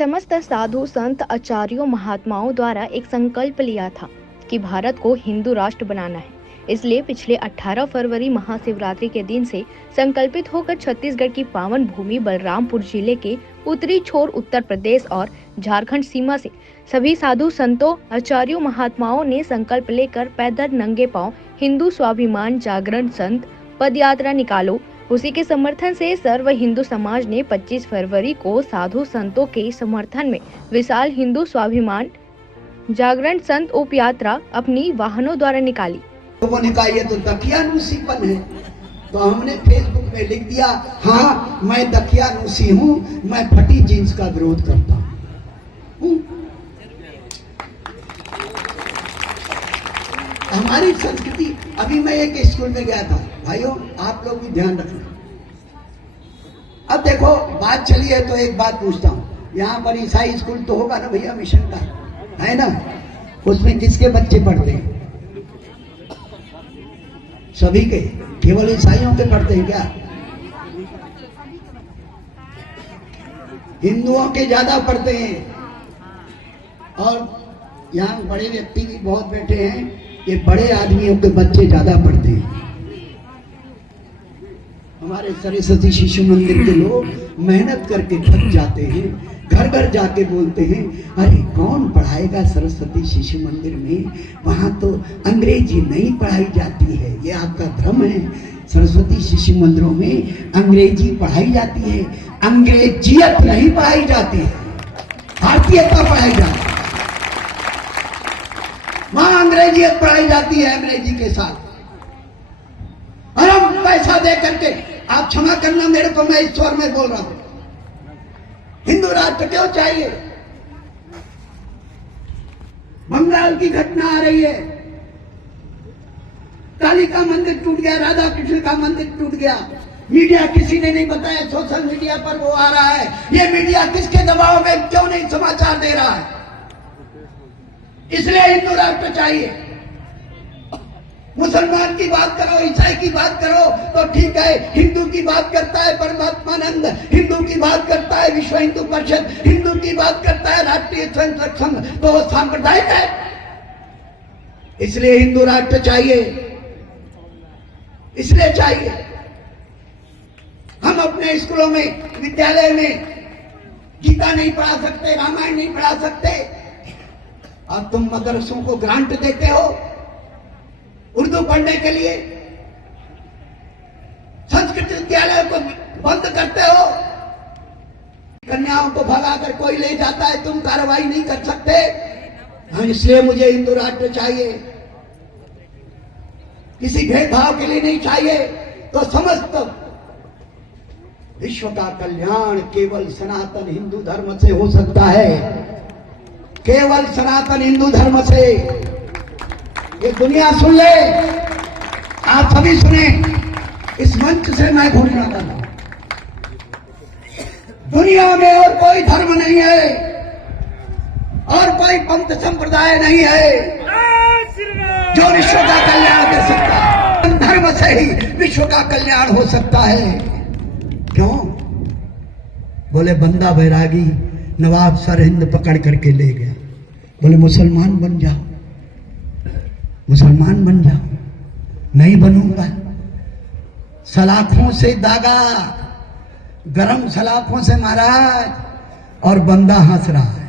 समस्त साधु संत आचार्यों महात्माओं द्वारा एक संकल्प लिया था कि भारत को हिंदू राष्ट्र बनाना है। इसलिए पिछले 18 फरवरी महाशिवरात्रि के दिन से संकल्पित होकर छत्तीसगढ़ की पावन भूमि बलरामपुर जिले के उत्तरी छोर उत्तर प्रदेश और झारखंड सीमा से सभी साधु संतों आचार्यों महात्माओं ने संकल्प लेकर पैदल नंगे पांव हिंदू स्वाभिमान जागरण संत पद यात्रा निकालो। उसी के समर्थन से सर्व हिंदू समाज ने 25 फरवरी को साधु संतों के समर्थन में विशाल हिंदू स्वाभिमान जागरण संत उप यात्रा अपनी वाहनों द्वारा निकाली। लोगों ने कहा ये तो दकियानूसीपन है, तो हमने फेसबुक में लिख दिया, हाँ मैं दकियानूसी हूँ, मैं फटी जींस का विरोध करता हूँ। हमारी संस्कृति, अभी मैं एक स्कूल में गया था, भाइयों आप लोग भी ध्यान रखना। अब देखो बात चली है तो एक बात पूछता हूँ, यहाँ पर ईसाई स्कूल तो होगा ना भैया, मिशन का है ना, उसमें किसके बच्चे पढ़ते हैं? सभी के, केवल ईसाइयों के पढ़ते हैं क्या? हिंदुओं के ज्यादा पढ़ते हैं। और यहाँ बड़े व्यक्ति भी बहुत बैठे हैं, ये बड़े आदमियों के बच्चे ज्यादा पढ़ते हैं। हमारे सरस्वती शिशु मंदिर के लोग मेहनत करके थक जाते हैं, घर घर जाके बोलते हैं, अरे कौन पढ़ाएगा सरस्वती शिशु मंदिर में, वहां तो अंग्रेजी नहीं पढ़ाई जाती है। ये आपका भ्रम है, सरस्वती शिशु मंदिरों में अंग्रेजी पढ़ाई जाती है, अंग्रेजियत नहीं पढ़ाई जाती है, भारतीयता पढ़ाई जाती है। वहां अंग्रेजियत पढ़ाई जाती है अंग्रेजी के साथ। और हम पैसा दे करके, आप क्षमा करना मेरे को, मैं ईश्वर में बोल रहा हूं, हिंदू राष्ट्र क्यों चाहिए? बंगाल की घटना आ रही है, काली का मंदिर टूट गया, राधा कृष्ण का मंदिर टूट गया, मीडिया किसी ने नहीं बताया, सोशल मीडिया पर वो आ रहा है। ये मीडिया किसके दबाव में क्यों नहीं समाचार दे रहा है? इसलिए हिंदू राष्ट्र चाहिए। मुसलमान की बात करो, ईसाई की बात करो तो ठीक है, हिंदू की बात करता है परमात्मानंद, हिंदू की बात करता है विश्व हिंदू परिषद, हिंदू की बात करता है राष्ट्रीय स्वयंसेवक संघ, तो वो सांप्रदायिक है। इसलिए हिंदू राष्ट्र चाहिए, इसलिए चाहिए। हम अपने स्कूलों में, विद्यालय में गीता नहीं पढ़ा सकते, रामायण नहीं पढ़ा सकते, और तुम मदरसों को ग्रांट देते हो उर्दू पढ़ने के लिए, संस्कृत विद्यालय को बंद करते हो, कन्याओं को भगाकर कोई ले जाता है, तुम कार्रवाई नहीं कर सकते। हाँ, इसलिए मुझे हिंदू राष्ट्र चाहिए, किसी भेदभाव के लिए नहीं चाहिए। तो समस्त विश्व का कल्याण केवल सनातन हिंदू धर्म से हो सकता है, केवल सनातन हिंदू धर्म से। ये दुनिया सुन ले, आप सभी सुने, इस मंच से मैं घोषणा कर रहा हूं, दुनिया में और कोई धर्म नहीं है और कोई पंथ संप्रदाय नहीं है जो विश्व का कल्याण कर सकता है। धर्म से ही विश्व का कल्याण हो सकता है। क्यों? बोले बंदा बैरागी नवाब सरहिंद पकड़ करके ले गया, बोले मुसलमान बन जाओ, मुसलमान बन जाओ। नहीं बनूंगा, सलाखों से दागा, गरम सलाखों से महाराज, और बंदा हंस रहा है।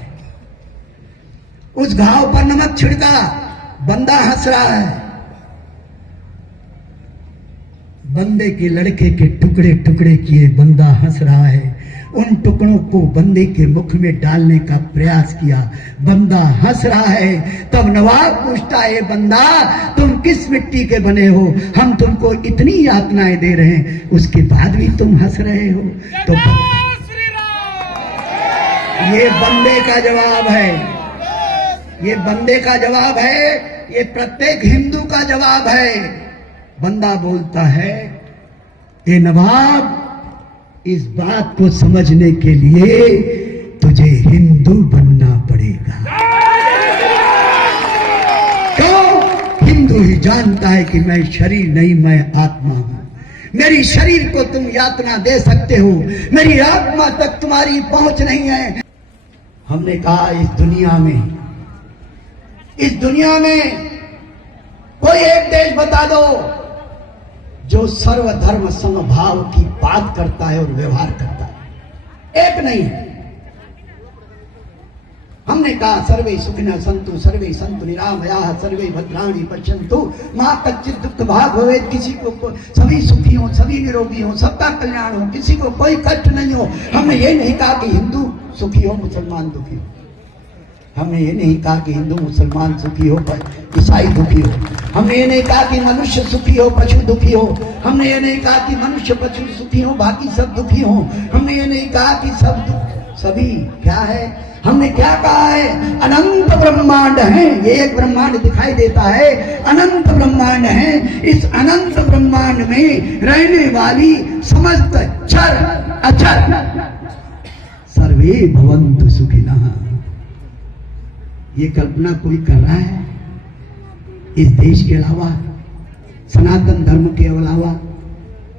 उस घाव पर नमक छिड़का, बंदा हंस रहा है। बंदे के लड़के के टुकड़े टुकड़े किए, बंदा हंस रहा है। उन टुकड़ों को बंदे के मुख में डालने का प्रयास किया, बंदा हंस रहा है। तब नवाब पूछता है, बंदा तुम किस मिट्टी के बने हो? हम तुमको इतनी यातनाएं दे रहे हैं, उसके बाद भी तुम हंस रहे हो। तो ये बंदे का जवाब है, ये बंदे का जवाब है, ये प्रत्येक हिंदू का जवाब है। बंदा बोलता है, ए नवाब, इस बात को समझने के लिए तुझे हिंदू बनना पड़ेगा। क्यों? हिंदू ही जानता है कि मैं शरीर नहीं, मैं आत्मा हूं। मेरी शरीर को तुम यातना दे सकते हो, मेरी आत्मा तक तुम्हारी पहुंच नहीं है। हमने कहा इस दुनिया में कोई एक देश बता दो जो सर्वधर्म समभाव की बात करता है और व्यवहार करता है। एक नहीं है। हमने कहा सर्वे सुखिनः सन्तु सर्वे सन्तु निरामयाः सर्वे भद्राणि पश्यन्तु मा कच्चित् दुःख भाग् भवेत्। किसी को सभी सुखी हो, सभी निरोगी हो, सबका कल्याण हो, किसी को कोई कष्ट नहीं हो। हमने ये नहीं कहा कि हिंदू सुखी हो मुसलमान दुखी हो। हमने ये नहीं कहा कि हिंदू मुसलमान सुखी हो ईसाई दुखी हो। हमने ये नहीं कहा कि मनुष्य सुखी हो पशु दुखी हो। हमने ये नहीं कहा कि मनुष्य पशु सुखी हो बाकी सब दुखी हो। हमने ये नहीं कहा कि सब सभी क्या है। हमने क्या कहा है? अनंत ब्रह्मांड है। ये एक ब्रह्मांड दिखाई देता है, अनंत ब्रह्मांड है। इस अनंत ब्रह्मांड में रहने वाली समस्त चर अचर सर्वे भवन्तु सुखिनः। ये कल्पना कोई कर रहा है? इस देश के अलावा, सनातन धर्म के अलावा।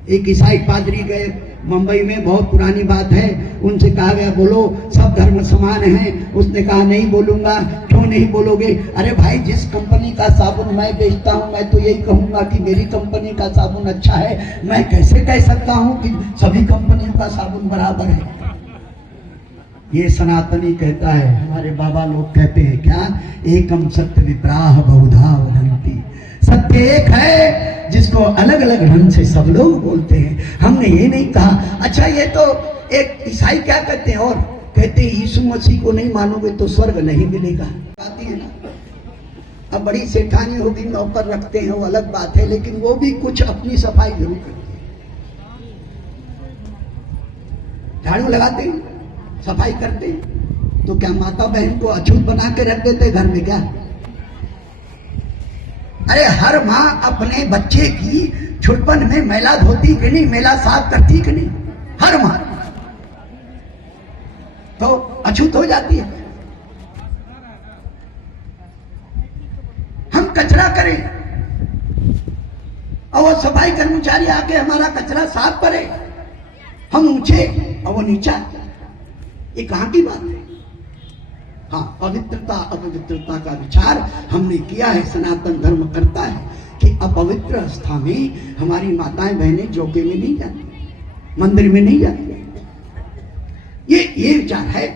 एक ईसाई पादरी गए मुंबई में, बहुत पुरानी बात है, उनसे कहा गया बोलो सब धर्म समान हैं। उसने कहा नहीं बोलूंगा। क्यों नहीं बोलोगे? अरे भाई जिस कंपनी का साबुन मैं बेचता हूं मैं तो यही कहूंगा कि मेरी कंपनी का साबुन अच्छा है। मैं कैसे कह सकता हूं कि सभी कंपनियों का साबुन बराबर है? ये सनातनी कहता है। हमारे बाबा लोग कहते हैं क्या? एकम सत्य विप्राह बहुधा वदन्ति। सत्य एक है जिसको अलग अलग ढंग से सब लोग बोलते हैं। हमने ये नहीं कहा। अच्छा ये तो एक ईसाई क्या कहते हैं? और कहते हैं यीशु मसीह को नहीं मानोगे तो स्वर्ग नहीं मिलेगा। आती है ना। अब बड़ी सेठानी होगी, नौकर रखते हैं, वो अलग बात है, लेकिन वो भी कुछ अपनी सफाई जरूर करते हैं। झाड़ू लगाते हैं, सफाई करते हैं। तो क्या माता बहन को अछूत बना के रख देते घर में क्या? अरे हर माँ अपने बच्चे की छुटपन में मैला धोती कि नहीं, मैला साफ करती कि नहीं? हर माँ तो अछूत हो जाती है। हम कचरा करें और वो सफाई कर्मचारी आके हमारा कचरा साफ करे। हम ऊंचे और वो नीचा। ये कहाँ की बात है? हाँ, पवित्रता अपवित्रता का विचार हमने किया है। सनातन धर्म करता है कि अपवित्र अवस्था में हमारी माताएं बहनें जोगे में नहीं जाती, मंदिर में नहीं जाती। ये विचार है।